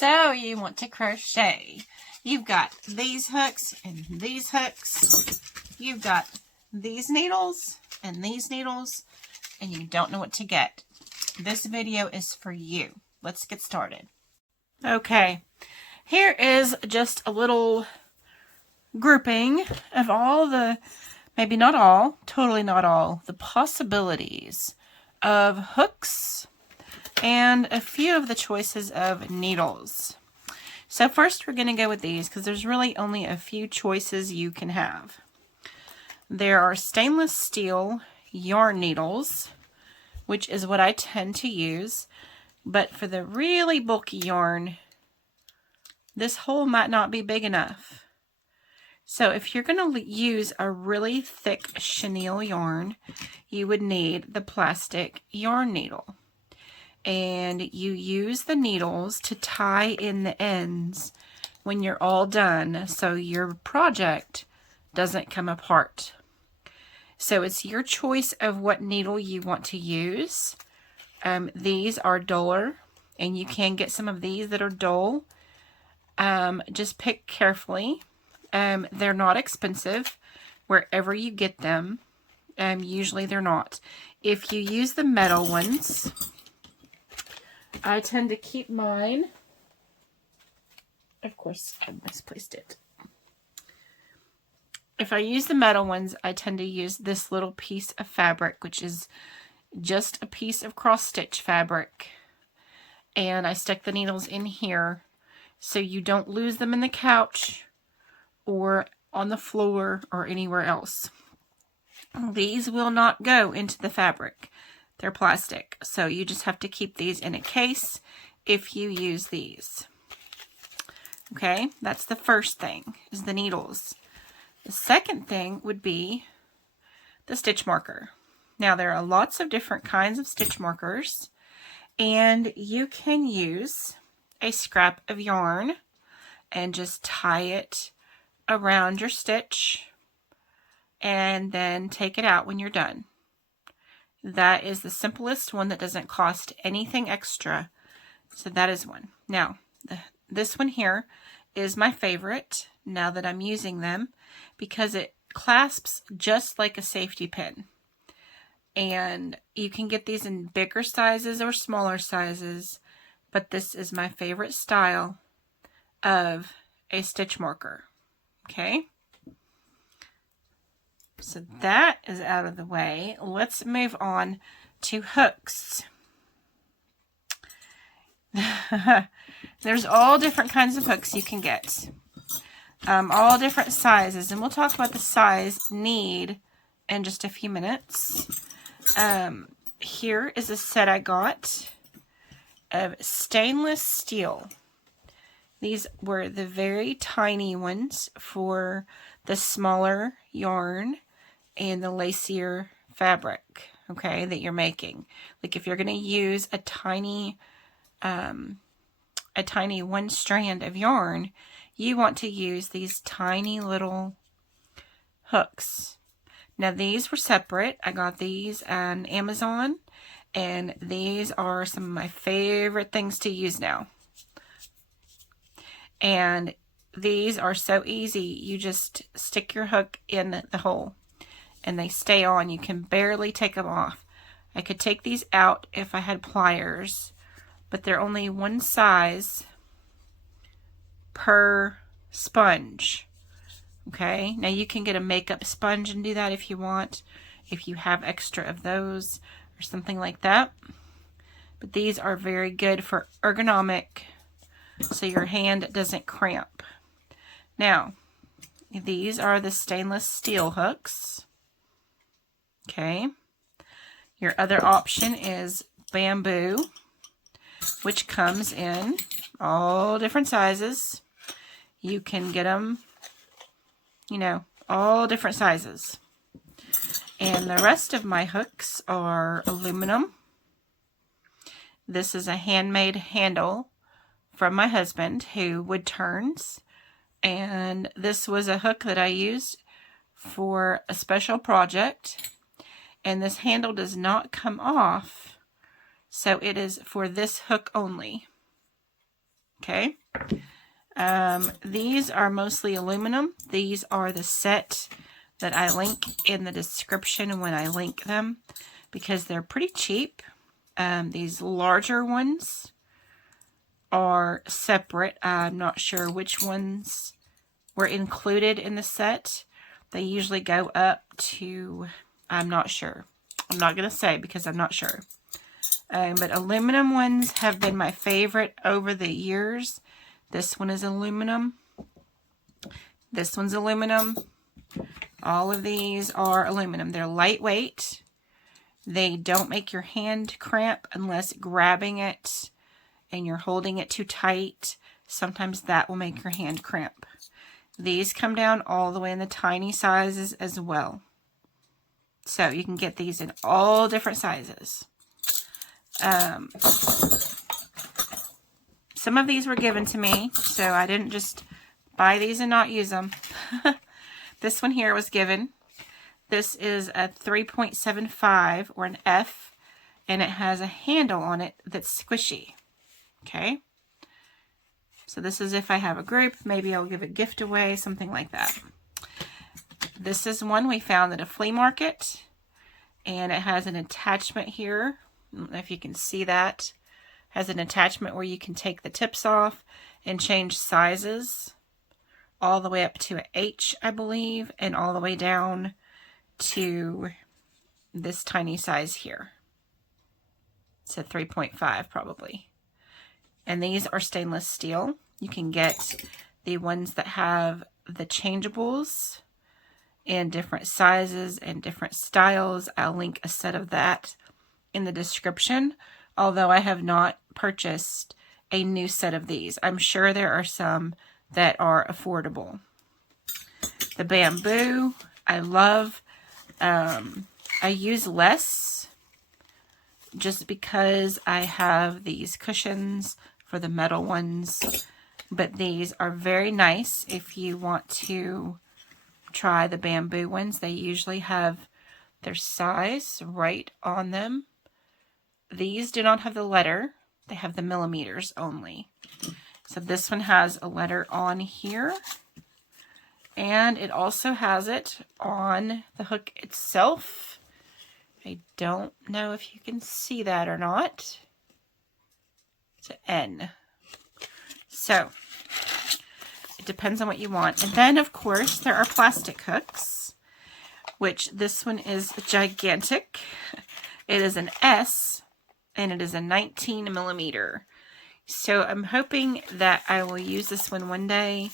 So you want to crochet. You've got these hooks and these hooks. You've got these needles and these needles, and you don't know what to get. This video is for you. Let's get started. Okay, here is just a little grouping of all the, maybe not all, totally not all, the possibilities of hooks and a few of the choices of needles. So first we're going to go with these because there's really only a few choices you can have. There are stainless steel yarn needles, which is what I tend to use, but for the really bulky yarn, this hole might not be big enough. So if you're going to use a really thick chenille yarn, you would need the plastic yarn needle. And you use the needles to tie in the ends when you're all done so your project doesn't come apart. So it's your choice of what needle you want to use. These are duller, and you can get some of these that are dull. Just pick carefully. They're not expensive wherever you get them. Usually they're not. If you use the metal ones, I tend to keep mine. Of course, I misplaced it. If I use the metal ones, I tend to use this little piece of fabric, which is just a piece of cross stitch fabric. And I stick the needles in here so you don't lose them in the couch or on the floor or anywhere else. These will not go into the fabric. They're plastic, so you just have to keep these in a case if you use these. Okay, that's the first thing, is the needles. The second thing would be the stitch marker. Now, there are lots of different kinds of stitch markers, and you can use a scrap of yarn and just tie it around your stitch and then take it out when you're done. That is the simplest one that doesn't cost anything extra. So that is one. Now, this one here is my favorite now that I'm using them because it clasps just like a safety pin. And you can get these in bigger sizes or smaller sizes, but this is my favorite style of a stitch marker. Okay? So that is out of the way. Let's move on to hooks. There's all different kinds of hooks you can get. All different sizes. And we'll talk about the size need in just a few minutes. Here is a set I got of stainless steel. These were the very tiny ones for the smaller yarn and the lacier fabric, okay, that you're making. Like if you're going to use a tiny one strand of yarn, you want to use these tiny little hooks. Now these were separate. I got these on Amazon, and these are some of my favorite things to use now. And these are so easy. You just stick your hook in the hole and they stay on. You can barely take them off. I could take these out if I had pliers, but they're only one size per sponge. Okay, now you can get a makeup sponge and do that if you want, if you have extra of those or something like that. But these are very good for ergonomic, so your hand doesn't cramp. Now, these are the stainless steel hooks. Okay. Your other option is bamboo, which comes in all different sizes. You can get them, you know, all different sizes. And the rest of my hooks are aluminum. This is a handmade handle from my husband who wood turns, and this was a hook that I used for a special project, and this handle does not come off, so it is for this hook only. Okay. These are mostly aluminum. These are the set that I link in the description when I link them because they're pretty cheap. These larger ones are separate. I'm not sure which ones were included in the set. They usually go up to, I'm not sure. I'm not going to say because I'm not sure. But aluminum ones have been my favorite over the years. This one is aluminum. This one's aluminum. All of these are aluminum. They're lightweight. They don't make your hand cramp unless grabbing it and you're holding it too tight. Sometimes that will make your hand cramp. These come down all the way in the tiny sizes as well. So you can get these in all different sizes. Some of these were given to me, so I didn't just buy these and not use them. This one here was given. This is a 3.75 or an F, and it has a handle on it that's squishy. Okay. So this is if I have a group, maybe I'll give a gift away, something like that. This is one we found at a flea market, and it has an attachment here. I don't know if you can see that. It has an attachment where you can take the tips off and change sizes all the way up to an H, I believe, and all the way down to this tiny size here. It's a 3.5 probably. And these are stainless steel. You can get the ones that have the changeables in different sizes and different styles. I'll link a set of that in the description, although I have not purchased a new set of these. I'm sure there are some that are affordable. The bamboo, I love. I use less just because I have these cushions for the metal ones, but these are very nice if you want to try the bamboo ones. They usually have their size right on them. These do not have the letter. They have the millimeters only. So this one has a letter on here, and it also has it on the hook itself. I don't know if you can see that or not. It's an N. So it depends on what you want. And then, of course, there are plastic hooks, which this one is gigantic. It is an S, and it is a 19 millimeter. So I'm hoping that I will use this one day.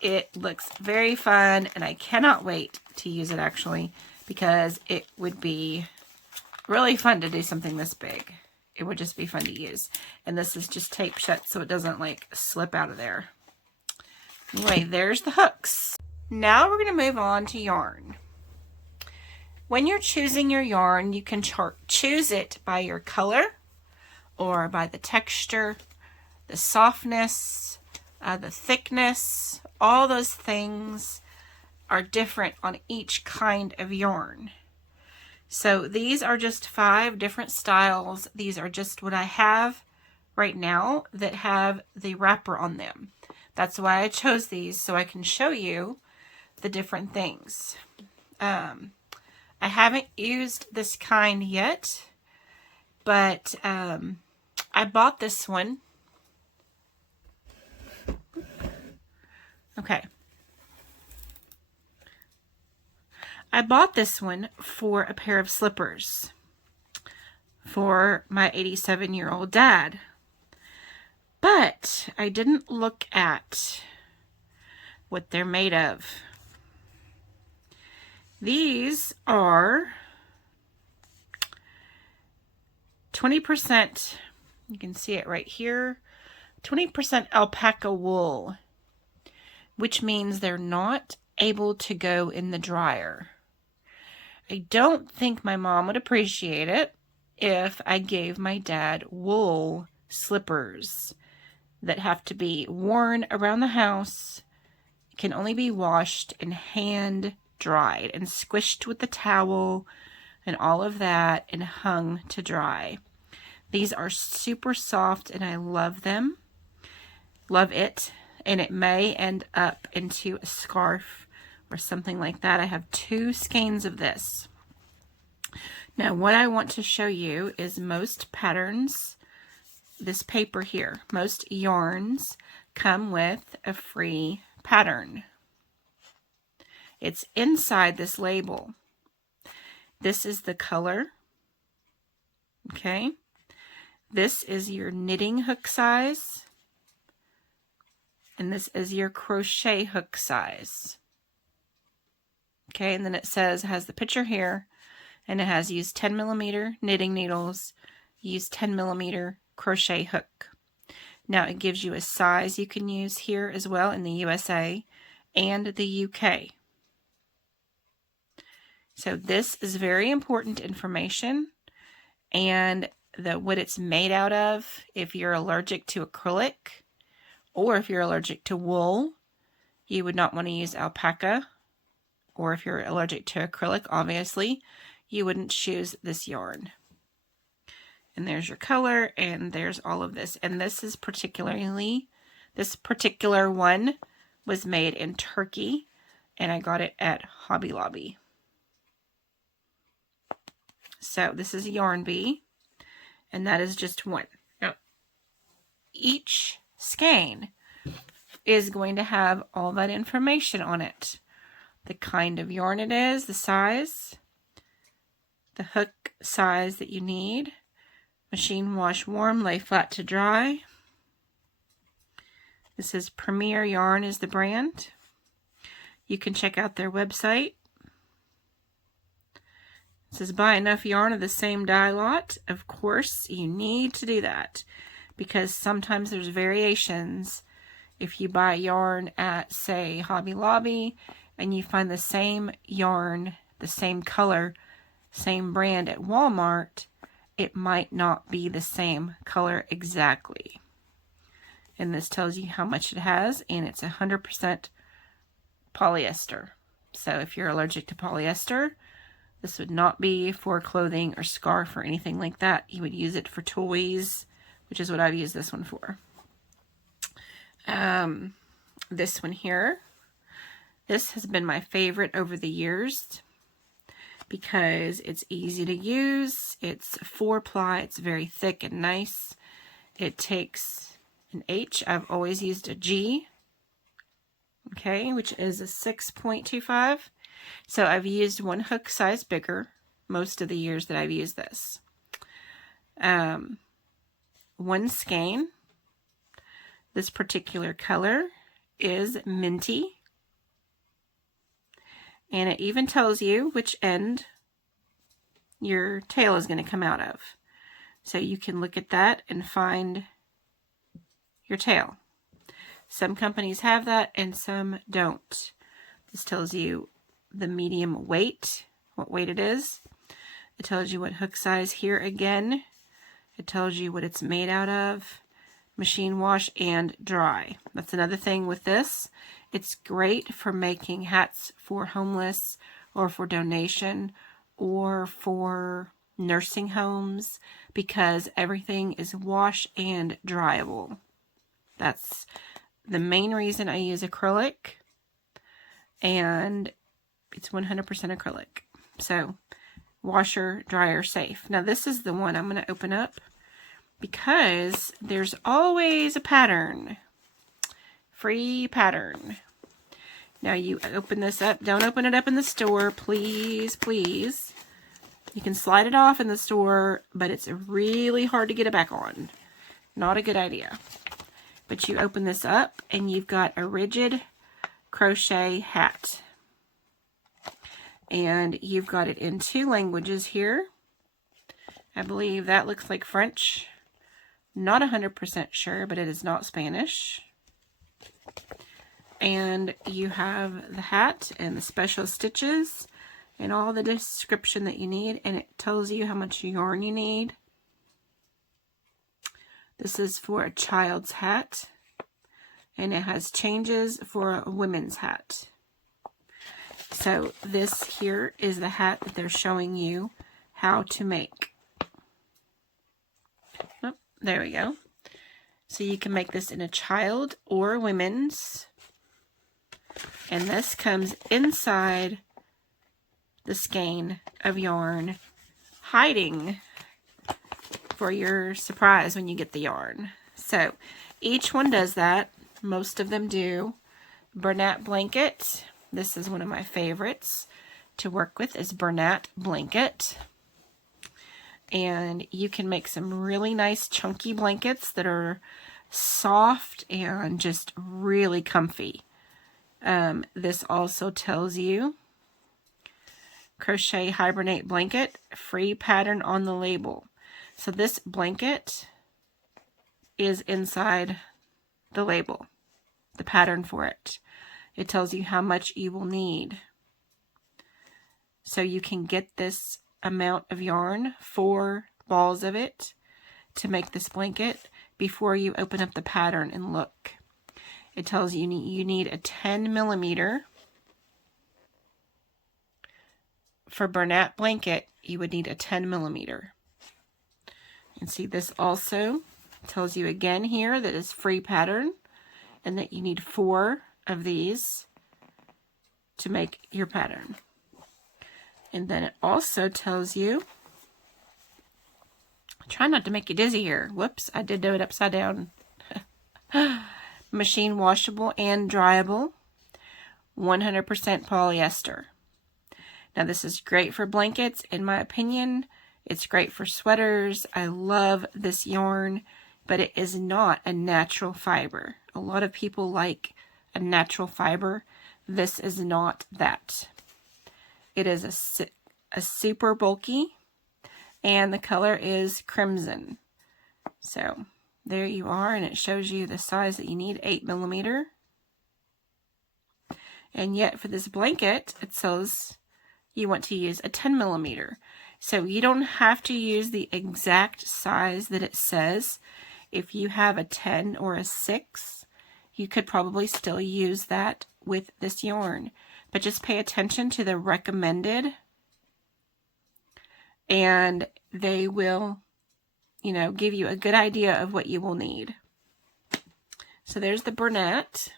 It looks very fun, and I cannot wait to use it, actually, because it would be really fun to do something this big. It would just be fun to use. And this is just taped shut so it doesn't like slip out of there. Anyway, there's the hooks. Now we're going to move on to yarn. When you're choosing your yarn, you can choose it by your color or by the texture, the softness, the thickness. All those things are different on each kind of yarn. So these are just 5 different styles. These are just what I have right now that have the wrapper on them. That's why I chose these, so I can show you the different things. I haven't used this kind yet, but I bought this one. Okay. I bought this one for a pair of slippers for my 87-year-old dad. But I didn't look at what they're made of. These are 20%, you can see it right here, 20% alpaca wool, which means they're not able to go in the dryer. I don't think my mom would appreciate it if I gave my dad wool slippers that have to be worn around the house, can only be washed and hand dried and squished with the towel and all of that and hung to dry. These are super soft and I love them. Love it. And it may end up into a scarf or something like that. I have 2 skeins of this. Now what I want to show you is most patterns, this paper here, most yarns come with a free pattern. It's inside this label. This is the color. Okay. This is your knitting hook size. And this is your crochet hook size. Okay, and then it says, it has the picture here, and it has used 10mm knitting needles, use 10mm crochet hook. Now it gives you a size you can use here as well in the USA and the UK. So this is very important information, and what it's made out of, if you're allergic to acrylic or if you're allergic to wool, you would not want to use alpaca, or if you're allergic to acrylic, obviously, you wouldn't choose this yarn. And there's your color, and there's all of this. And this is this particular one was made in Turkey, and I got it at Hobby Lobby. So this is Yarn Bee, and that is just one. Now, each skein is going to have all that information on it. The kind of yarn it is, the size, the hook size that you need, machine wash warm, lay flat to dry. This is Premier Yarn is the brand. You can check out their website. It says buy enough yarn of the same dye lot. Of course, you need to do that because sometimes there's variations. If you buy yarn at, say, Hobby Lobby, and you find the same yarn, the same color, same brand at Walmart, it might not be the same color exactly. And this tells you how much it has, and it's 100% polyester. So if you're allergic to polyester, this would not be for clothing or scarf or anything like that. You would use it for toys, which is what I've used this one for. This one here, this has been my favorite over the years because it's easy to use. It's 4-ply. It's very thick and nice. It takes an H. I've always used a G, okay, which is a 6.25. So I've used one hook size bigger most of the years that I've used this. One skein. This particular color is minty. And it even tells you which end your tail is going to come out of. So you can look at that and find your tail. Some companies have that and some don't. This tells you the medium weight, what weight it is. It tells you what hook size here again. It tells you what it's made out of. Machine wash and dry. That's another thing with this. It's great for making hats for homeless or for donation or for nursing homes because everything is wash and dryable. That's the main reason I use acrylic, and it's 100% acrylic. So washer, dryer safe. Now this is the one I'm going to open up because there's always a pattern. Free pattern. Now you open this up. Don't open it up in the store, please, please. You can slide it off in the store, but it's really hard to get it back on. Not a good idea. But you open this up and you've got a rigid crochet hat. And you've got it in 2 languages here. I believe that looks like French. Not 100% sure, but it is not Spanish. And you have the hat and the special stitches and all the description that you need, and it tells you how much yarn you need. This is for a child's hat, and it has changes for a women's hat. So this here is the hat that they're showing you how to make. Oh, there we go. So you can make this in a child or women's. And this comes inside the skein of yarn, hiding for your surprise when you get the yarn. So each one does that. Most of them do. Bernat blanket. This is one of my favorites to work with, is Bernat blanket. And you can make some really nice chunky blankets that are soft and just really comfy. This also tells you Crochet Hibernate blanket, free pattern on the label. So this blanket is inside the label, the pattern for it. It tells you how much you will need. So you can get this amount of yarn, 4 balls of it, to make this blanket before you open up the pattern and look. It tells you you need a 10 millimeter. For Bernat blanket, you would need a 10 millimeter. And see, this also tells you again here that it's free pattern and that you need 4 of these to make your pattern. And then it also tells you, try not to make you dizzy here. Whoops, I did do it upside down. Machine washable and dryable, 100% polyester. Now this is great for blankets, in my opinion. It's great for sweaters. I love this yarn, but it is not a natural fiber. A lot of people like a natural fiber. This is not that. It is a super bulky, and the color is crimson. So there you are, and it shows you the size that you need, 8 millimeter. And yet for this blanket, it says you want to use a 10 millimeter. So you don't have to use the exact size that it says. If you have a 10 or a 6, you could probably still use that with this yarn. But just pay attention to the recommended, and they will, you know, give you a good idea of what you will need. So there's the Bernat.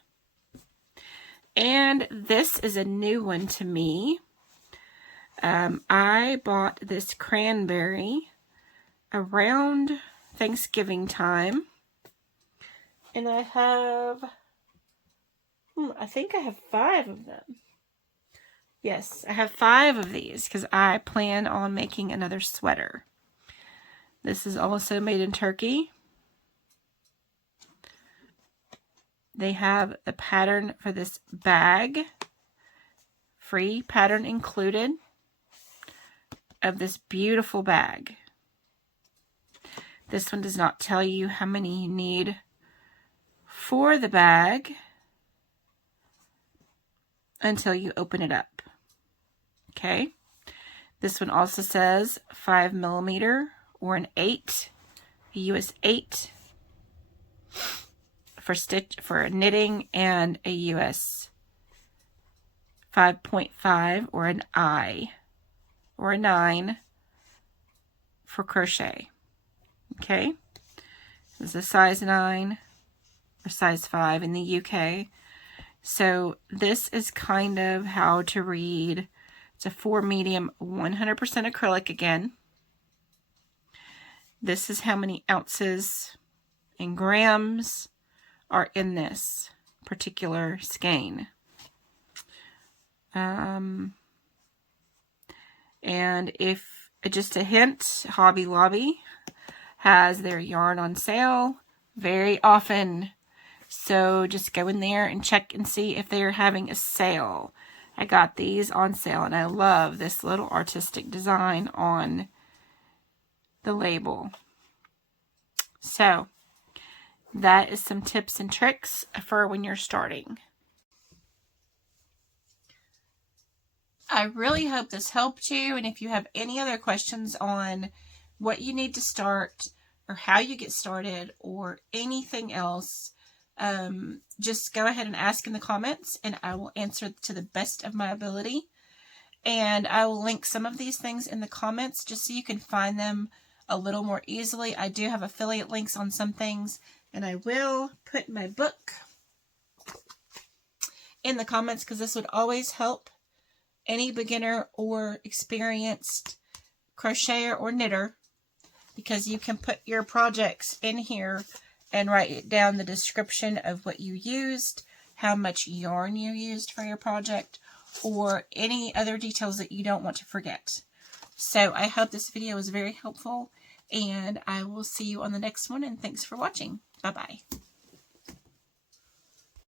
And this is a new one to me. I bought this cranberry around Thanksgiving time. And I have, I think I have 5 of them. Yes, I have 5 of these because I plan on making another sweater. This is also made in Turkey. They have the pattern for this bag, free pattern included, of this beautiful bag. This one does not tell you how many you need for the bag until you open it up. Okay. This one also says 5 millimeter or an 8, a US 8 for knitting, and a US 5.5 or an I or a 9 for crochet. Okay. This is a size 9 or size 5 in the UK. So this is kind of how to read. It's a 4 medium, 100% acrylic again. This is how many ounces and grams are in this particular skein. And if, just a hint, Hobby Lobby has their yarn on sale very often. So just go in there and check and see if they're having a sale. I got these on sale, and I love this little artistic design on the label. So that is some tips and tricks for when you're starting. I really hope this helped you, and if you have any other questions on what you need to start or how you get started or anything else, just go ahead and ask in the comments, and I will answer to the best of my ability. And I will link some of these things in the comments just so you can find them a little more easily. I do have affiliate links on some things, And I will put my book in the comments because this would always help any beginner or experienced crocheter or knitter, because you can put your projects in here and write down the description of what you used, how much yarn you used for your project, or any other details that you don't want to forget. So I hope this video was very helpful, and I will see you on the next one, and thanks for watching. Bye-bye.